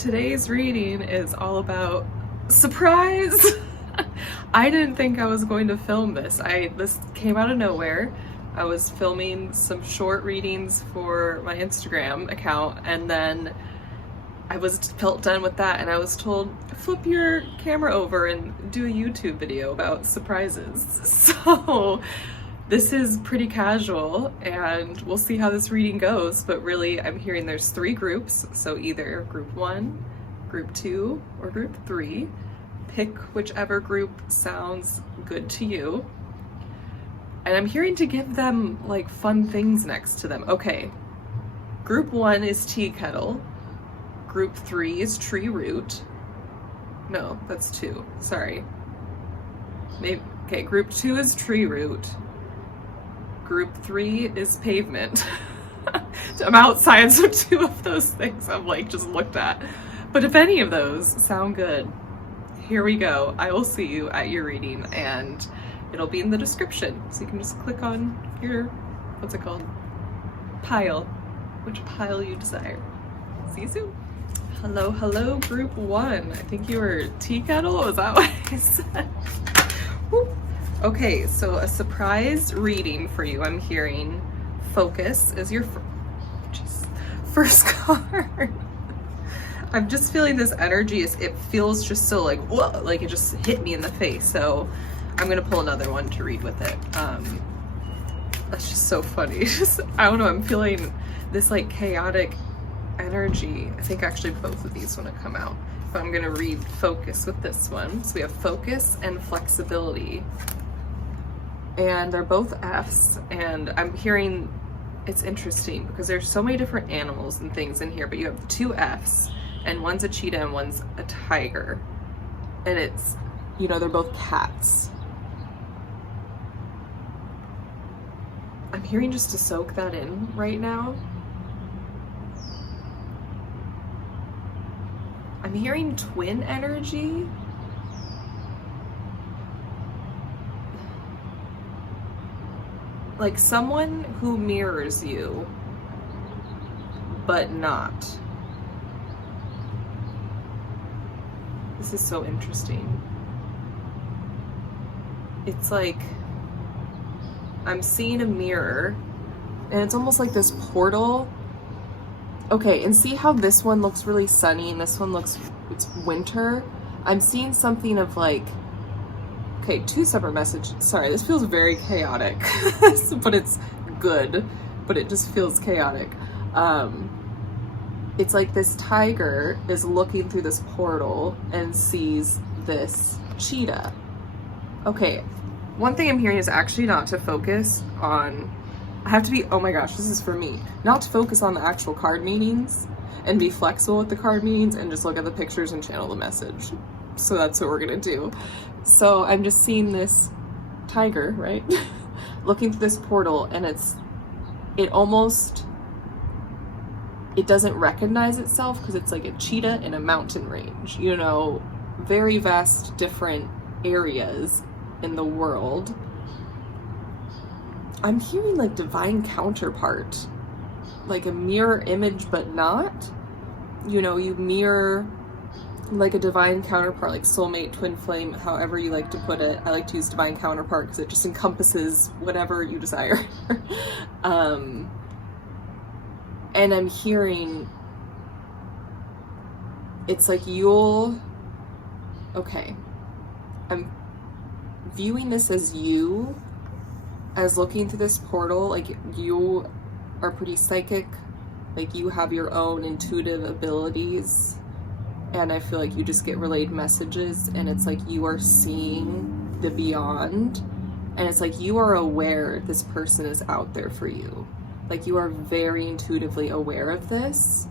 Today's reading is all about surprise. I didn't think I was going to film this. This came out of nowhere. I was filming some short readings for my Instagram account, and then I felt done with that, and I was told, flip your camera over and do a YouTube video about surprises. So this is pretty casual, and we'll see how this reading goes, but really I'm hearing there's 3 groups, so either group 1, group 2, or group 3. Pick whichever group sounds good to you. And I'm hearing to give them like fun things next to them. Okay, group 1 is tea kettle, group 3 is tree root. No, that's 2, sorry. Maybe, okay, group 2 is tree root. Group 3 is pavement. I'm outside, so 2 of those things I've like just looked at. But if any of those sound good, here we go. I will see you at your reading, and it'll be in the description. So you can just click on your, what's it called? Pile. Which pile you desire. See you soon. Hello, hello, group 1. I think you were tea kettle? Was that what I said? Woo. Okay, so a surprise reading for you. I'm hearing focus is your first card. I'm just feeling this energy. It feels just so like, whoa, like it just hit me in the face. So I'm gonna pull another one to read with it. That's just so funny. I don't know, I'm feeling this like chaotic energy. I think actually both of these want to come out. But I'm gonna read focus with this one. So we have focus and flexibility. And they're both F's, and I'm hearing it's interesting because there's so many different animals and things in here, but you have 2 F's, and one's a cheetah and one's a tiger. And it's, you know, they're both cats. I'm hearing just to soak that in right now. I'm hearing twin energy. Like someone who mirrors you, but not. This is so interesting. It's like I'm seeing a mirror, and it's almost like this portal. Okay, and see how this one looks really sunny and this one looks, it's winter? I'm seeing something of like, okay, 2 separate messages. Sorry, this feels very chaotic, but it's good, but it just feels chaotic. It's like this tiger is looking through this portal and sees this cheetah. Okay, one thing I'm hearing is actually not to focus on, I have to be, oh my gosh, this is for me, not to focus on the actual card meanings and be flexible with the card meanings and just look at the pictures and channel the message. So that's what we're gonna do. So I'm just seeing this tiger, right? Looking through this portal, and it doesn't recognize itself because it's like a cheetah in a mountain range, you know, very vast different areas in the world. I'm hearing like divine counterpart, like a mirror image, but not, you know, you mirror like a divine counterpart, like soulmate, twin flame, however you like to put it. I like to use divine counterpart because it just encompasses whatever you desire. And I'm hearing it's like okay, I'm viewing this as you, as looking through this portal, like you are pretty psychic, like you have your own intuitive abilities, and I feel like you just get relayed messages, and it's like you are seeing the beyond, and it's like you are aware this person is out there for you. Like you are very intuitively aware of this,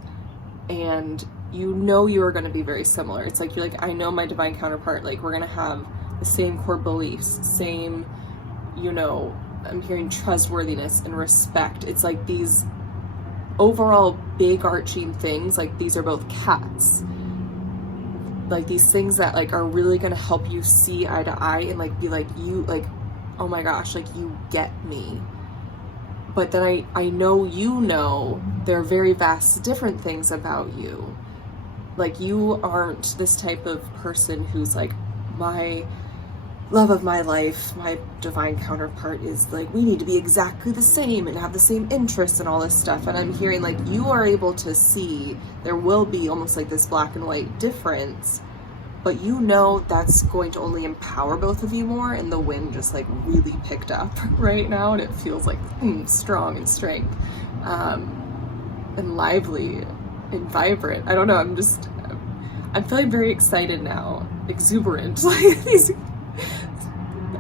and you know you are going to be very similar. It's like you're like, I know my divine counterpart, like we're going to have the same core beliefs, same, you know, I'm hearing trustworthiness and respect. It's like these overall big arching things, like these are both cats. Like these things that like are really going to help you see eye to eye and like be like, you like, oh my gosh, like you get me. But then I know, you know, there are very vast different things about you. Like, you aren't this type of person who's like, my love of my life, my divine counterpart is like, we need to be exactly the same and have the same interests and all this stuff. And I'm hearing like you are able to see there will be almost like this black and white difference, but you know that's going to only empower both of you more. And the wind just like really picked up right now, and it feels like strong and strength, and lively and vibrant. I don't know, I'm feeling very excited now, exuberant. Like these,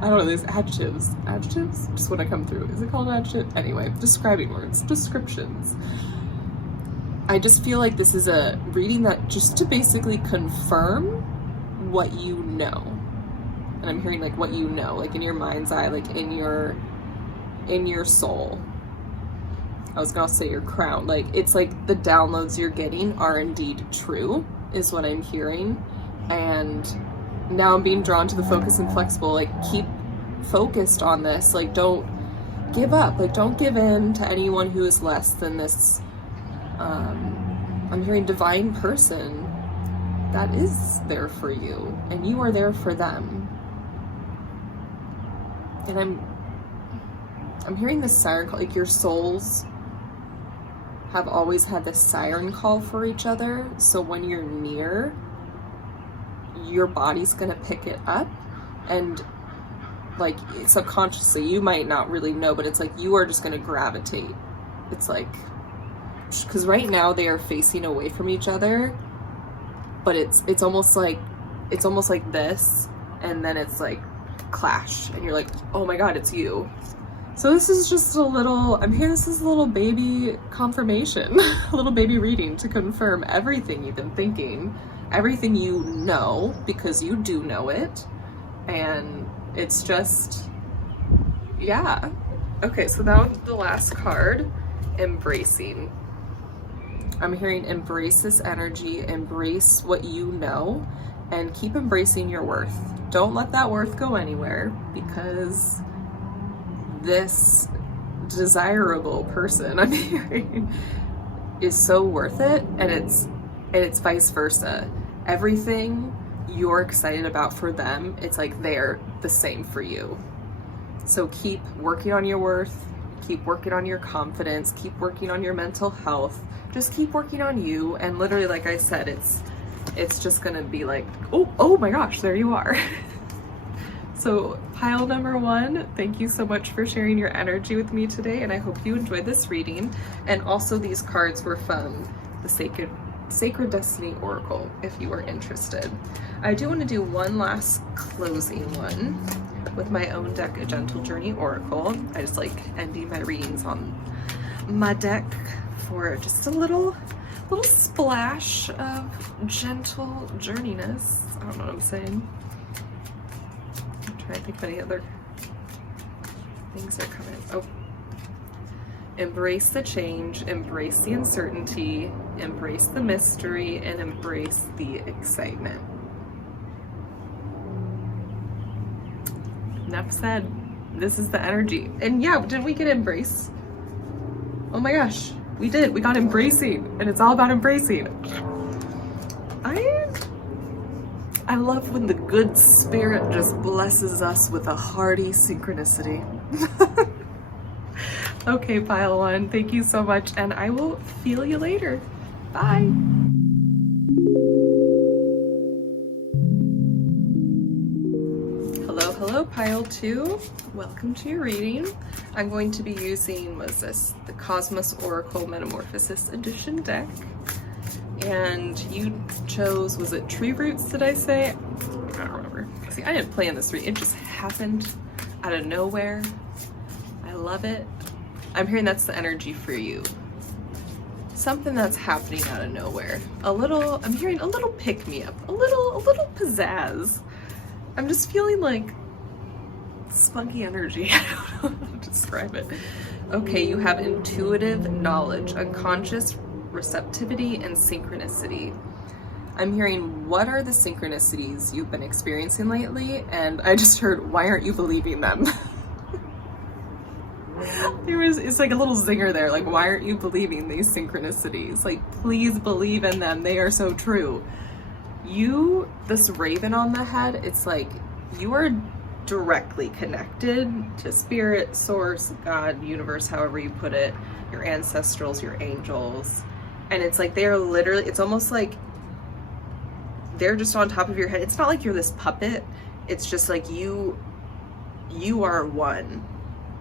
I don't know, these adjectives just want to come through. Is it called adjective? Anyway, describing words, descriptions. I just feel like this is a reading that just to basically confirm what you know. And I'm hearing like what you know, like in your mind's eye, like in your soul. I was gonna say your crown. Like, it's like the downloads you're getting are indeed true, is what I'm hearing. And now I'm being drawn to the focus and flexible. Like, keep focused on this. Like, don't give up. Like, don't give in to anyone who is less than this. I'm hearing divine person that is there for you, and you are there for them. And I'm hearing this siren call, like your souls have always had this siren call for each other. So when you're near, your body's gonna pick it up, and like subconsciously, you might not really know, but it's like you are just gonna gravitate. It's like, because right now they are facing away from each other, but it's almost like this, and then it's like clash, and you're like, oh my god, it's you. So this is just a little, I'm hearing this is a little baby confirmation, a little baby reading to confirm everything you've been thinking, everything you know, because you do know it. And it's just, yeah. Okay, so now the last card, embracing. I'm hearing embrace this energy, embrace what you know, and keep embracing your worth. Don't let that worth go anywhere, because this desirable person I'm hearing is so worth it, and it's vice versa. Everything you're excited about for them, it's like they're the same for you. So keep working on your worth, keep working on your confidence, keep working on your mental health, just keep working on you. And literally, like I said, it's just gonna be like, oh my gosh, there you are. So pile number one, thank you so much for sharing your energy with me today, and I hope you enjoyed this reading. And also, these cards were from the Sacred Destiny Oracle, if you are interested. I do want to do one last closing one with my own deck, A Gentle Journey Oracle. I just like ending my readings on my deck for just a little splash of gentle journeyness. I don't know what I'm saying. I'm trying to think of any other things are coming. Oh. Embrace the change, embrace the uncertainty, embrace the mystery, and embrace the excitement. Enough said. This is the energy. And yeah, didn't we get embrace? Oh my gosh, we did. We got embracing, and it's all about embracing. I love when the good spirit just blesses us with a hearty synchronicity. Okay, pile one, thank you so much, and I will feel you later. Bye. Hello, pile two. Welcome to your reading. I'm going to be using, the Kosmos Oracle Metamorphosis Edition deck. And you chose, was it Tree Roots, did I say? I don't remember. See, I didn't plan this reading. It just happened out of nowhere. I love it. I'm hearing that's the energy for you. Something that's happening out of nowhere. I'm hearing a little pick-me-up, a little pizzazz. I'm just feeling like spunky energy. I don't know how to describe it. Okay, you have intuitive knowledge, unconscious receptivity, and synchronicity. I'm hearing, what are the synchronicities you've been experiencing lately? And I just heard, why aren't you believing them? It's like a little zinger there. Like, why aren't you believing these synchronicities? Like, please believe in them. They are so true. This raven on the head, it's like you are directly connected to spirit, source, God, universe, however you put it, your ancestrals, your angels. And it's like they're literally, it's almost like they're just on top of your head. It's not like you're this puppet. It's just like you are one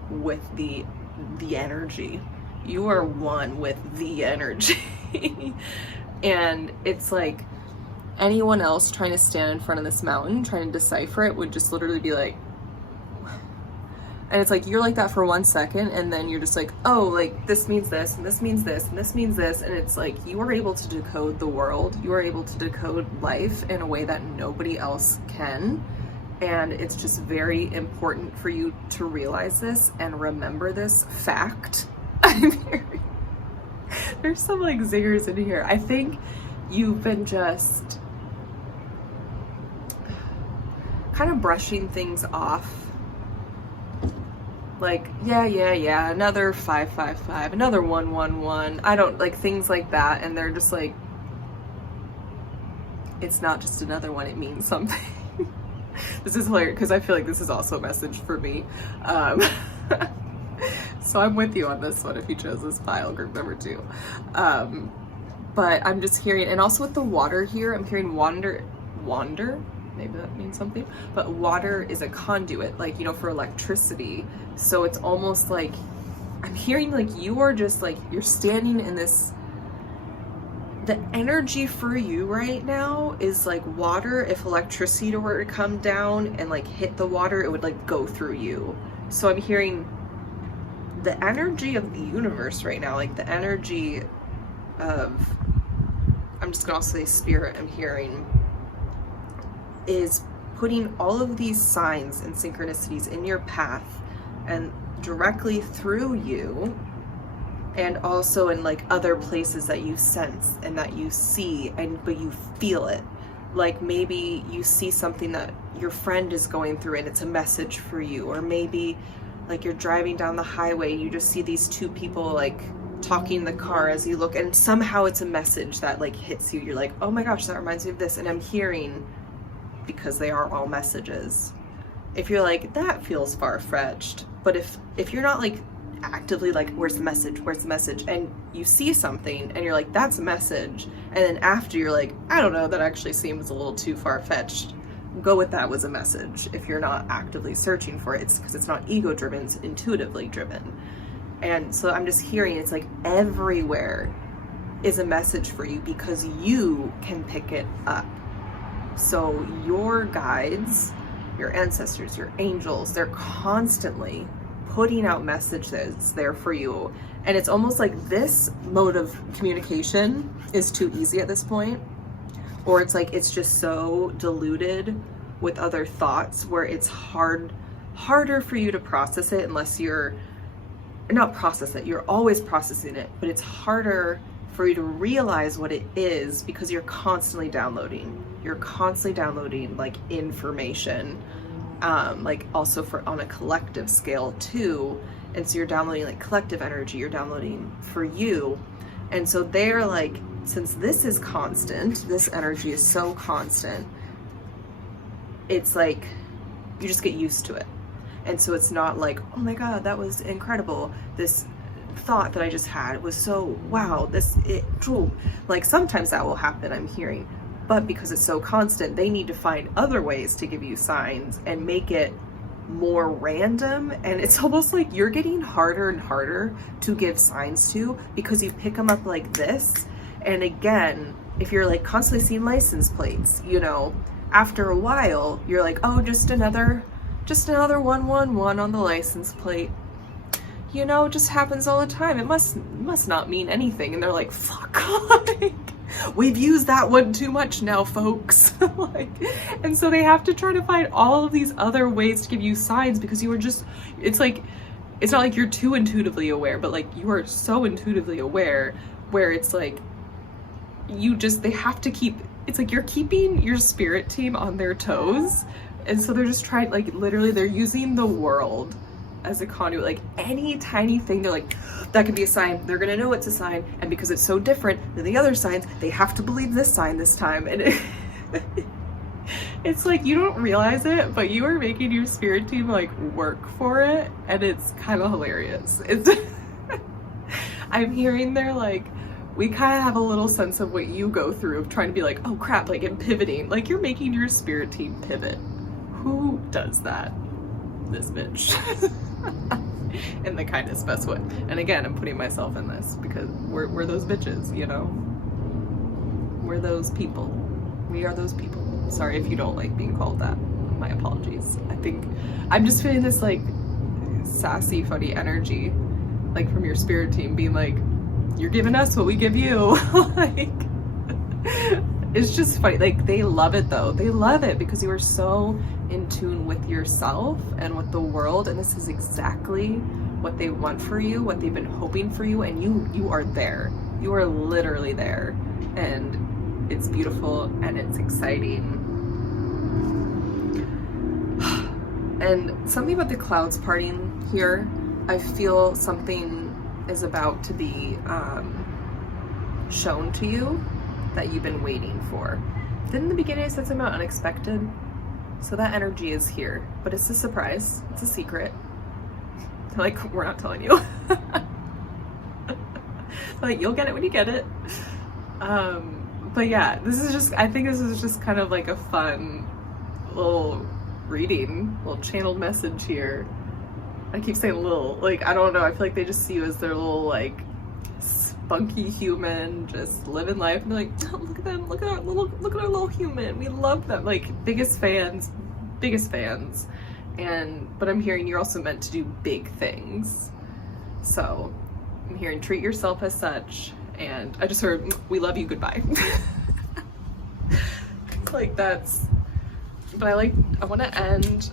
with the energy. You are one with the energy. And it's like anyone else trying to stand in front of this mountain, trying to decipher it, would just literally be like, and it's like you're like that for 1 second, and then you're just like, oh, like this means this, and this means this, and this means this, and it's like you are able to decode the world. You are able to decode life in a way that nobody else can. And it's just very important for you to realize this and remember this fact. There's some like zingers in here. I think you've been just kind of brushing things off. Like, yeah, another 555, another 111. I don't like things like that. And they're just like, it's not just another one, it means something. This is hilarious because I feel like this is also a message for me. So I'm with you on this one if you chose this pile, group number 2. But I'm just hearing, and also with the water here, I'm hearing wander, maybe that means something, but water is a conduit, like, you know, for electricity. So it's almost like, I'm hearing like you are just like, you're standing in this, the energy for you right now is like water. If electricity were to come down and like hit the water, it would like go through you. So I'm hearing the energy of the universe right now, like the energy of, I'm just gonna also say spirit, I'm hearing, is putting all of these signs and synchronicities in your path and directly through you, and also in like other places that you sense and that you see, and but you feel it. Like maybe you see something that your friend is going through and it's a message for you, or maybe like you're driving down the highway, you just see these two people like talking in the car as you look, and somehow it's a message that like hits you. You're like, oh my gosh, that reminds me of this. And I'm hearing, because they are all messages. If you're like, that feels far-fetched, but if you're not like actively like, where's the message, and you see something and you're like, that's a message, and then after you're like, I don't know, that actually seems a little too far-fetched, go with that was a message. If you're not actively searching for it, it's because it's not ego driven, it's intuitively driven. And so I'm just hearing, it's like everywhere is a message for you because you can pick it up. So your guides, your ancestors, your angels, they're constantly putting out messages there for you. And it's almost like this mode of communication is too easy at this point, or it's like it's just so diluted with other thoughts where it's harder for you to process it, unless you're not process it, you're always processing it, but it's harder for you to realize what it is because you're constantly downloading like information, like also on a collective scale too. And so you're downloading like collective energy, you're downloading for you. And so they're like, since this is constant, this energy is so constant, it's like you just get used to it. And so it's not like, oh my God, that was incredible, this thought that I just had was so wow, like sometimes that will happen, I'm hearing. But because it's so constant, they need to find other ways to give you signs and make it more random. And it's almost like you're getting harder and harder to give signs to because you pick them up like this. And again, if you're like constantly seeing license plates, you know, after a while, you're like, oh, just another 111 on the license plate. You know, it just happens all the time. It must not mean anything. And they're like, fuck, like, we've used that one too much now, folks. Like, and so they have to try to find all of these other ways to give you signs because you are just, it's like, it's not like you're too intuitively aware, but like you are so intuitively aware where it's like, they have to keep, it's like you're keeping your spirit team on their toes. And so they're just trying, like literally they're using the world as a conduit. Like any tiny thing, they're like, that could be a sign. They're gonna know it's a sign, and because it's so different than the other signs, they have to believe this sign this time. And it's like, you don't realize it, but you are making your spirit team like work for it, and it's kind of hilarious. It's I'm hearing they're like, we kind of have a little sense of what you go through of trying to be like, oh crap, like, and pivoting. Like, you're making your spirit team pivot. Who does that? This bitch. In the kindest, best way. And again, I'm putting myself in this because we're those bitches, you know? We're those people. We are those people. Sorry if you don't like being called that. My apologies. I think I'm just feeling this like sassy, funny energy, like from your spirit team being like, you're giving us what we give you. Like, it's just funny. Like, they love it though. They love it because you are so in tune with yourself and with the world, and this is exactly what they want for you, what they've been hoping for you, and you are there. You are literally there, and it's beautiful and it's exciting. And something about the clouds parting here, I feel something is about to be shown to you that you've been waiting for. Then in the beginning I said something about unexpected, so that energy is here, but it's a surprise, it's a secret. Like, we're not telling you. Like, you'll get it when you get it. But yeah, this is just, I think this is just kind of like a fun little reading, little channeled message here. I keep saying little, like, I don't know, I feel like they just see you as their little, like, spunky human, just living life, and they're like, oh, look at them, look at our little human, we love them, like, biggest fans. But I'm hearing you're also meant to do big things. So, I'm hearing treat yourself as such, and I just heard, we love you, goodbye. Like, that's, but I want to end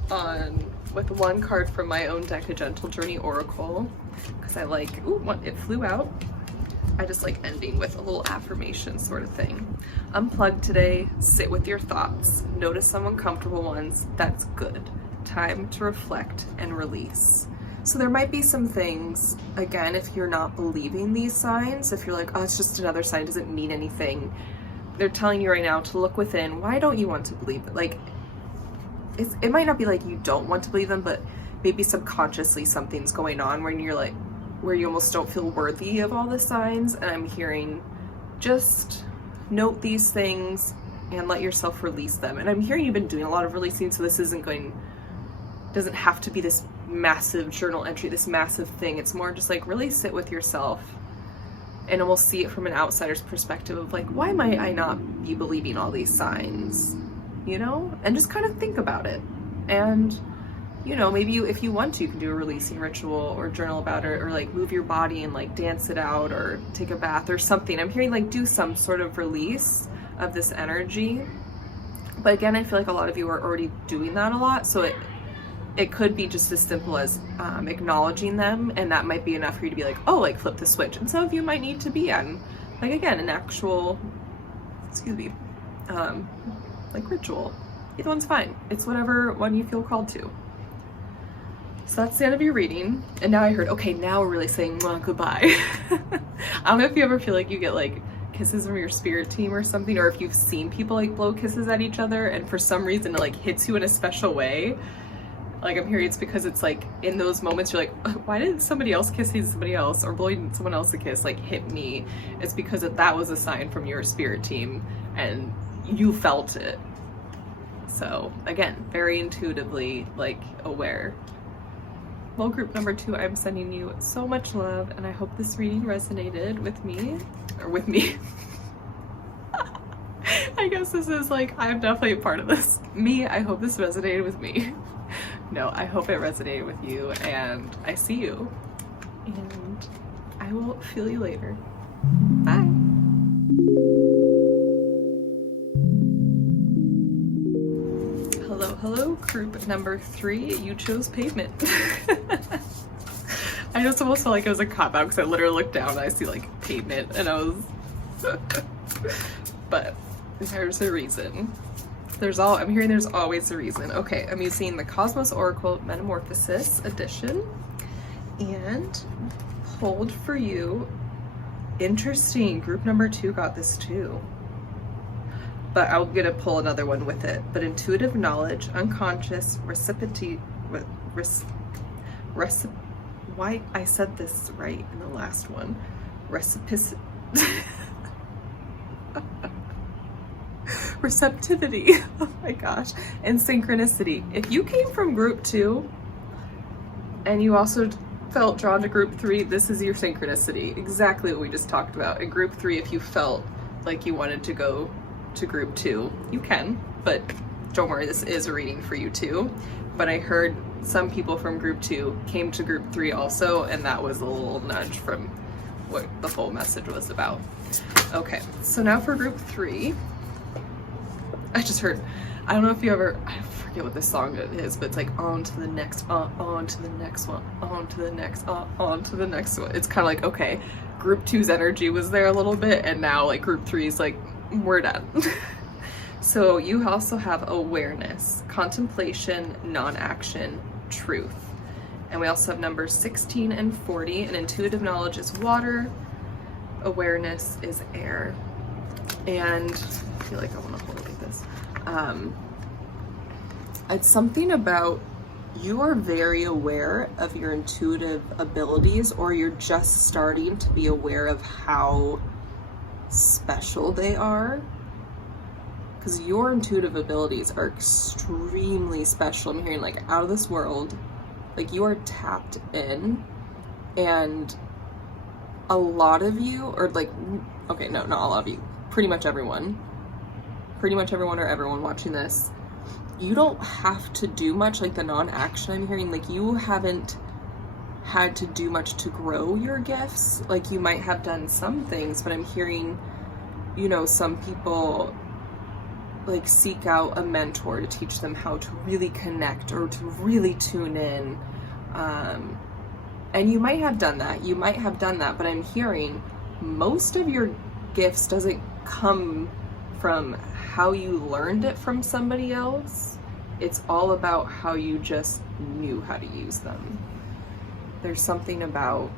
with one card from my own deck, a Gentle Journey Oracle, because I like, it flew out. I just like ending with a little affirmation sort of thing. Unplug today, sit with your thoughts, notice some uncomfortable ones, that's good. Time to reflect and release. So there might be some things, again, if you're not believing these signs, if you're like, oh, it's just another sign, it doesn't mean anything. They're telling you right now to look within. Why don't you want to believe it? Like, it might not be like you don't want to believe them, but maybe subconsciously something's going on where you're like, where you almost don't feel worthy of all the signs. And I'm hearing, just note these things and let yourself release them. And I'm hearing you've been doing a lot of releasing, so this doesn't have to be this massive journal entry, this massive thing. It's more just like, really sit with yourself and almost see it from an outsider's perspective of like, why might I not be believing all these signs? You know, and just kind of think about it. And, you know, maybe if you want to, you can do a releasing ritual or journal about it, or like move your body and like dance it out or take a bath or something. I'm hearing like do some sort of release of this energy. But again, I feel like a lot of you are already doing that a lot. So it could be just as simple as acknowledging them, and that might be enough for you to be like, oh, like flip the switch. And some of you might need to be on, like, again, an actual, like ritual. Either one's fine. It's whatever one you feel called to. So that's the end of your reading. And now I heard, okay, now we're really saying goodbye. I don't know if you ever feel like you get like kisses from your spirit team or something, or if you've seen people like blow kisses at each other and for some reason it like hits you in a special way. Like, I'm hearing it's because it's like in those moments you're like, why didn't somebody else kiss somebody else or blowing someone else a kiss like hit me? It's because that was a sign from your spirit team and you felt it. So again, very intuitively like aware. Well, group number 2, I'm sending you so much love, and I hope this reading resonated with me, or with me. I guess this is like, I'm definitely a part of this. Me, I hope this resonated with me. No, I hope it resonated with you, and I see you, and I will feel you later. Bye. Hello, group number 3, you chose pavement. I just almost felt like it was a cop-out because I literally looked down and I see like pavement and I was, but there's a reason. I'm hearing there's always a reason. Okay, I'm using the Kosmos Oracle Metamorphosis edition and pulled for you. Interesting, group number 2 got this too. But I'm gonna pull another one with it. But intuitive knowledge, unconscious, why I said this right in the last one. Receptivity, oh my gosh, and synchronicity. If you came from group 2 and you also felt drawn to group 3, this is your synchronicity. Exactly what we just talked about. In group 3, if you felt like you wanted to go to group 2, you can, but don't worry, this is a reading for you too. But I heard some people from group 2 came to group 3 also, and that was a little nudge from what the whole message was about. Okay, so now for group 3, I just heard, I don't know if you ever, I forget what this song is, but it's like on to the next, on to the next one, on to the next, on to the next one. It's kind of like, okay, group 2's energy was there a little bit, and now like group 3's like, we're done. So you also have awareness, contemplation, non-action, truth. And we also have numbers 16 and 40, and intuitive knowledge is water, awareness is air. And I feel like I want to hold it like this. It's something about you are very aware of your intuitive abilities, or you're just starting to be aware of how special they are, because your intuitive abilities are extremely special. I'm hearing like out of this world, like you are tapped in, and a lot of you, or like, okay, no, not all of you, pretty much everyone or everyone watching this, you don't have to do much. Like the non-action, I'm hearing like you haven't had to do much to grow your gifts. Like you might have done some things, but I'm hearing, you know, some people like seek out a mentor to teach them how to really connect or to really tune in. And you might have done that, but I'm hearing most of your gifts doesn't come from how you learned it from somebody else. It's all about how you just knew how to use them. There's something about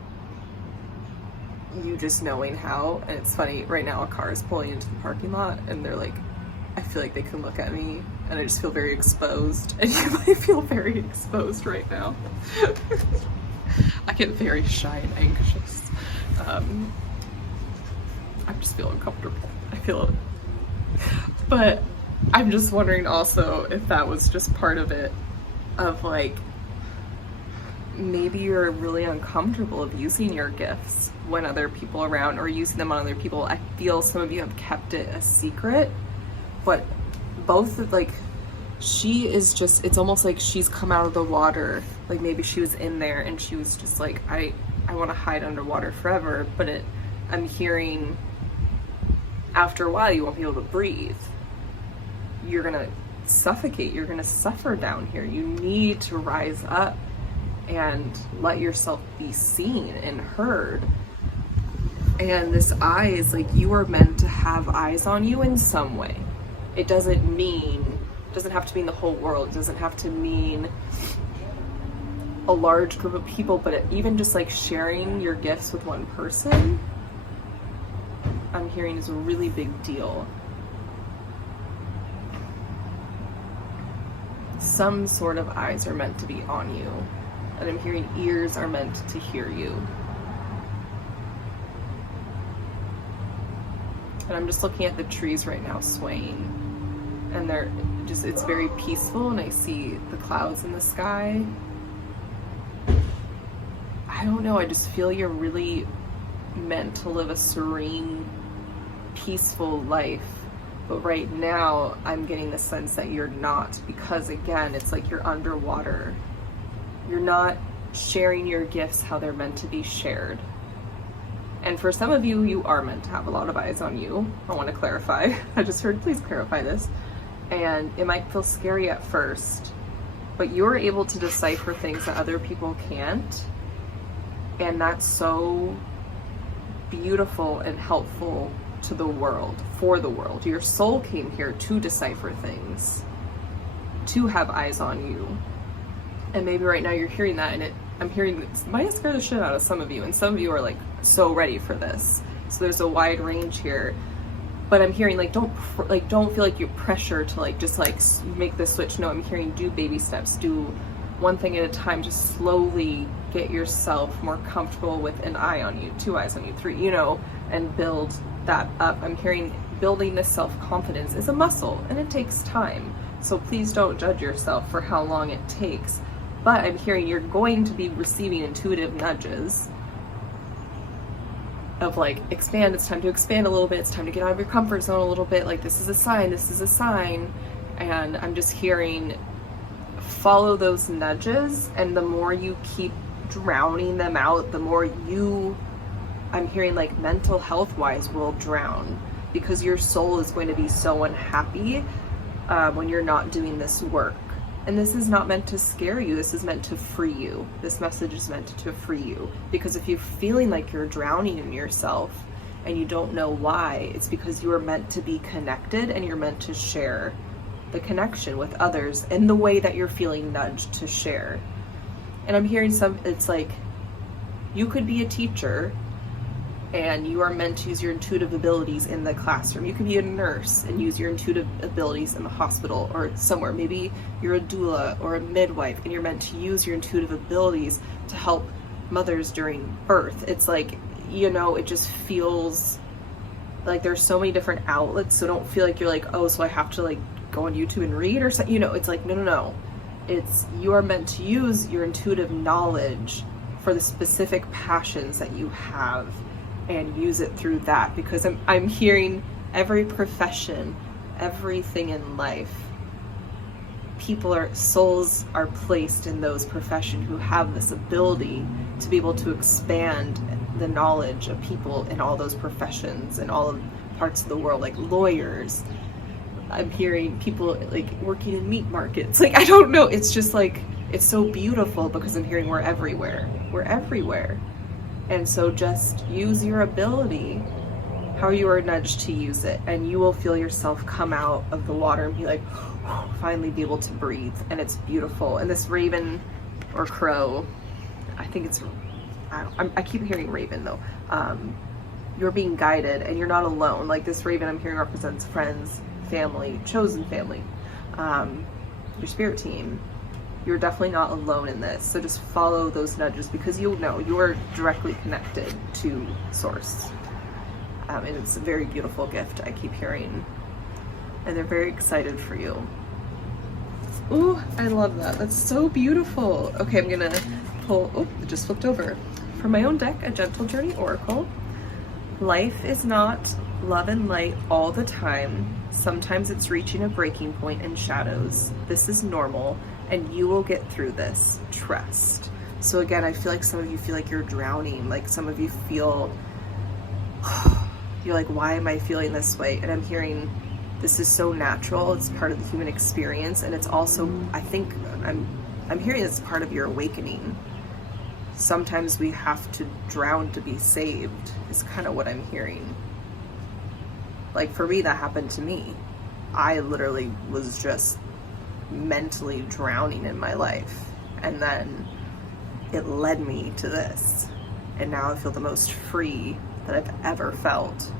you just knowing how, and it's funny, right now a car is pulling into the parking lot and they're like, I feel like they can look at me and I just feel very exposed, and you might feel very exposed right now. I get very shy and anxious. I just feel uncomfortable. I feel it. But I'm just wondering also if that was just part of it, of like, maybe you're really uncomfortable of using your gifts when other people are around, or using them on other people. I feel some of you have kept it a secret, but both, like, she is just, it's almost like she's come out of the water. Like maybe she was in there and she was just like, I want to hide underwater forever, but I'm hearing after a while you won't be able to breathe. You're gonna suffocate, you're gonna suffer down here. You need to rise up and let yourself be seen and heard. And this eyes, like you are meant to have eyes on you in some way. It doesn't have to mean the whole world. It doesn't have to mean a large group of people, but even just like sharing your gifts with one person, I'm hearing is a really big deal. Some sort of eyes are meant to be on you, and I'm hearing ears are meant to hear you. And I'm just looking at the trees right now swaying, and they're just, it's very peaceful, and I see the clouds in the sky. I don't know, I just feel you're really meant to live a serene, peaceful life. But right now, I'm getting the sense that you're not, because again, it's like you're underwater. You're not sharing your gifts how they're meant to be shared. And for some of you, you are meant to have a lot of eyes on you. I want to clarify. I just heard, please clarify this. And it might feel scary at first, but you're able to decipher things that other people can't. And that's so beautiful and helpful to the world, for the world. Your soul came here to decipher things, to have eyes on you. And maybe right now you're hearing that, and I'm hearing it might scare the shit out of some of you, and some of you are like so ready for this. So there's a wide range here. But I'm hearing don't feel like you're pressure to just make this switch. No, I'm hearing do baby steps, do one thing at a time, just slowly get yourself more comfortable with an eye on you, 2 eyes on you, 3, and build that up. I'm hearing building this self-confidence is a muscle and it takes time. So please don't judge yourself for how long it takes. But I'm hearing you're going to be receiving intuitive nudges of expand, it's time to expand a little bit, it's time to get out of your comfort zone a little bit, this is a sign, this is a sign. And I'm just hearing follow those nudges, and the more you keep drowning them out, the more I'm hearing mental health wise will drown, because your soul is going to be so unhappy when you're not doing this work. And this is not meant to scare you. This is meant to free you. This message is meant to free you. Because if you're feeling like you're drowning in yourself and you don't know why, it's because you are meant to be connected, and you're meant to share the connection with others in the way that you're feeling nudged to share. And I'm hearing it's you could be a teacher and you are meant to use your intuitive abilities in the classroom. You could be a nurse and use your intuitive abilities in the hospital or somewhere. Maybe you're a doula or a midwife and you're meant to use your intuitive abilities to help mothers during birth. It's it just feels like there's so many different outlets. So don't feel like you're oh, so I have to go on YouTube and read or something. It's no. It's you are meant to use your intuitive knowledge for the specific passions that you have, and use it through that. Because I'm hearing every profession, everything in life, souls are placed in those professions who have this ability to be able to expand the knowledge of people in all those professions and all of parts of the world, lawyers. I'm hearing people working in meat markets. I don't know. It's just it's so beautiful, because I'm hearing we're everywhere. We're everywhere. And so just use your ability, how you are nudged to use it, and you will feel yourself come out of the water and be finally be able to breathe. And it's beautiful. And this raven or crow, I think it's, I keep hearing raven though. You're being guided and you're not alone. This raven I'm hearing represents friends, family, chosen family, your spirit team. You're definitely not alone in this. So just follow those nudges, because you are directly connected to source. And it's a very beautiful gift, I keep hearing. And they're very excited for you. Ooh, I love that. That's so beautiful. Okay, I'm gonna pull, it just flipped over. For my own deck, a Gentle Journey Oracle. Life is not love and light all the time. Sometimes it's reaching a breaking point in shadows. This is normal, and you will get through this. Trust. So again, I feel some of you feel you're drowning. Some of you feel, you're why am I feeling this way? And I'm hearing this is so natural. It's part of the human experience. And it's also, I think, I'm hearing it's part of your awakening. Sometimes we have to drown to be saved, is kind of what I'm hearing. For me, that happened to me. I literally was just mentally drowning in my life, and then it led me to this, and now I feel the most free that I've ever felt.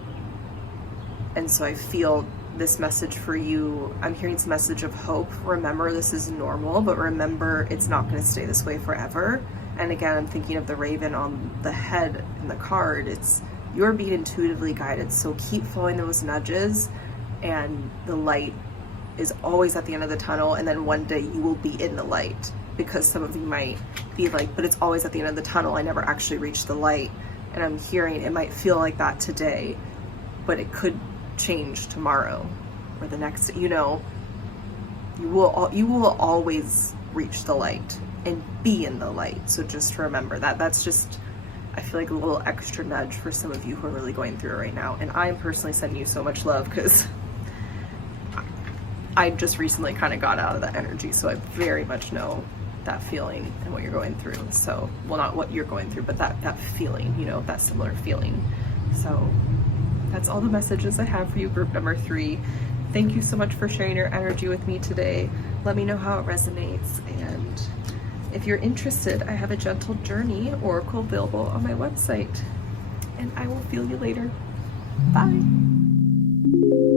And so I feel this message for you. I'm hearing this message of hope. Remember, this is normal, but remember, it's not going to stay this way forever. And again, I'm thinking of the raven on the head in the card. It's you're being intuitively guided, so keep following those nudges, and the light is always at the end of the tunnel, and then one day you will be in the light. Because some of you might be but it's always at the end of the tunnel, I never actually reached the light. And I'm hearing it might feel like that today, but it could change tomorrow or the next, you will always reach the light and be in the light. So just remember that. That's just, I feel a little extra nudge for some of you who are really going through it right now. And I'm personally sending you so much love, because I just recently kind of got out of that energy. So I very much know that feeling and what you're going through. So, well, not what you're going through, but that feeling, that similar feeling. So That's all the messages I have for you, group number 3. Thank you so much for sharing your energy with me today. Let me know how it resonates, and if you're interested, I have a Gentle Journey Oracle available on my website. And I will feel you later. Bye.